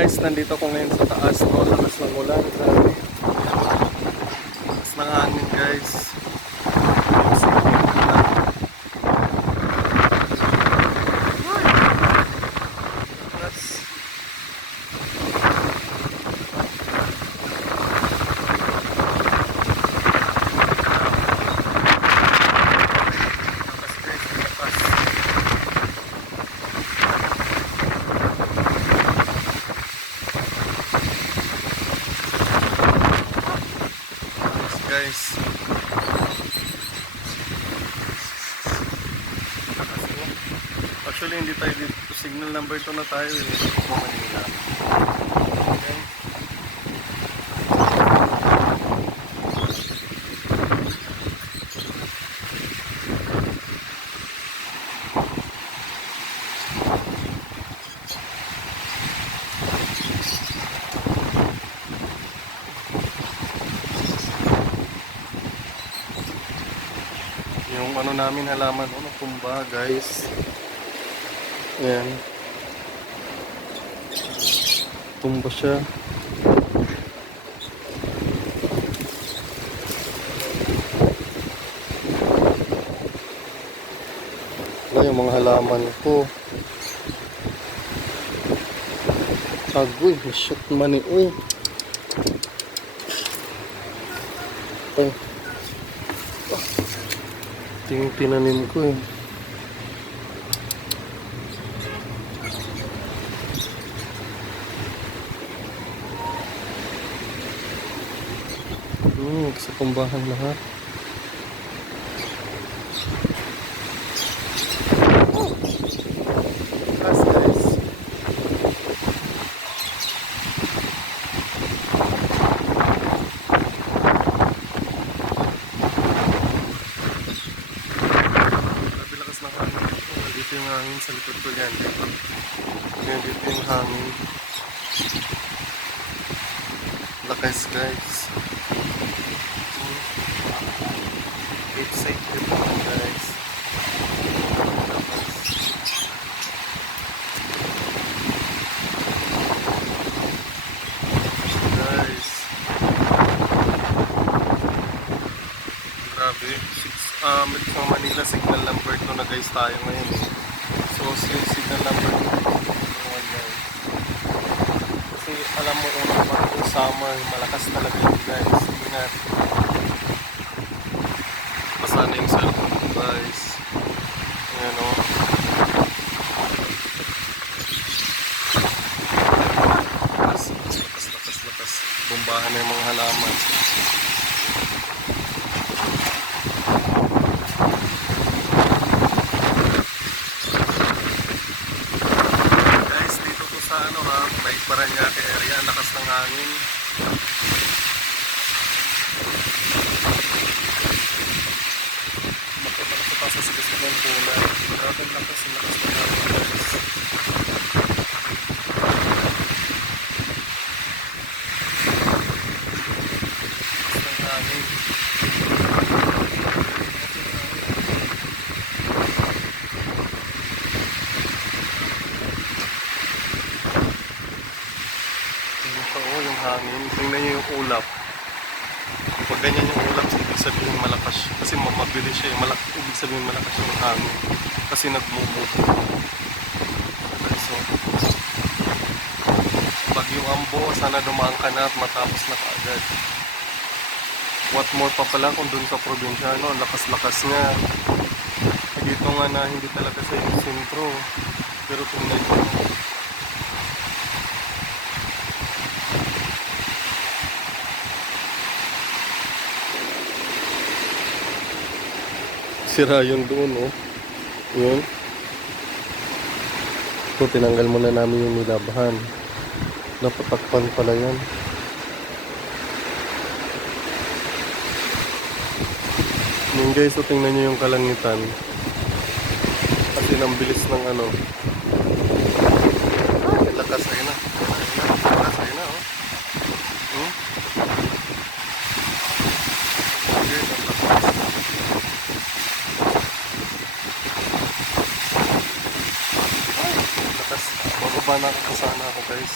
Guys, nandito ko ngayon sa taas, no? Lakas ng ulan, grabe. Lakas ng hangin, guys. Guys, actually hindi tayo dito, signal number 2 na tayo dito sa Manila. Okay. Yung ano namin halaman, tumba, guys. Ayan. Tumba siya. Wala yung mga halaman ko. Agoy, shoot mani. Uy. Ay. Ito yung tinanim ko eh. Sa kumbahan lahat. Yes, guys. Dito yung hangin sa likod ko dyan. Dito yung hangin. Lakas, guys. Keep safe dito, guys. Guys. Grabe. Sa Manila, signal number 2 na guys tayo ngayon. So, yung signal number 2, guys. Kasi alam mo kung naman yung summer, malakas talaga yun, guys. Ingat. Pasana yung cellphone ko, guys. Ayan o. Lakas. Bumbahan na yung mga halaman. May Paranaque area, lakas ng hangin. Makita ko pa sa sigas ng kulay. Grabe lakas ng hangin, guys. Lakas ng hangin. Yung hangin, tingnan nyo yung ulap. Pag ganyan yung ulap, ibig sabihin malakas siya. Kasi mabilis siya, ibig sabihin malakas yung hangin. Kasi nagmumove. So, Bagyong Ambo, sana dumaan ka na at matapos na kaagad. What more pa pala kung dun sa probinsya, no? Lakas-lakas nga. Dito nga na hindi talaga sa yung sentro. Pero tingnan nyo. Sira yun doon, oh. Yun. So, tinanggal muna namin yung nilabahan. Napatakpan pala yan. Yun guys, so tingnan nyo yung kalangitan. Kasi nang bilis ng ano. Lakas ay na. Lakas ay na, oh. Okay, lakas. Bababa na ako sana ako, guys.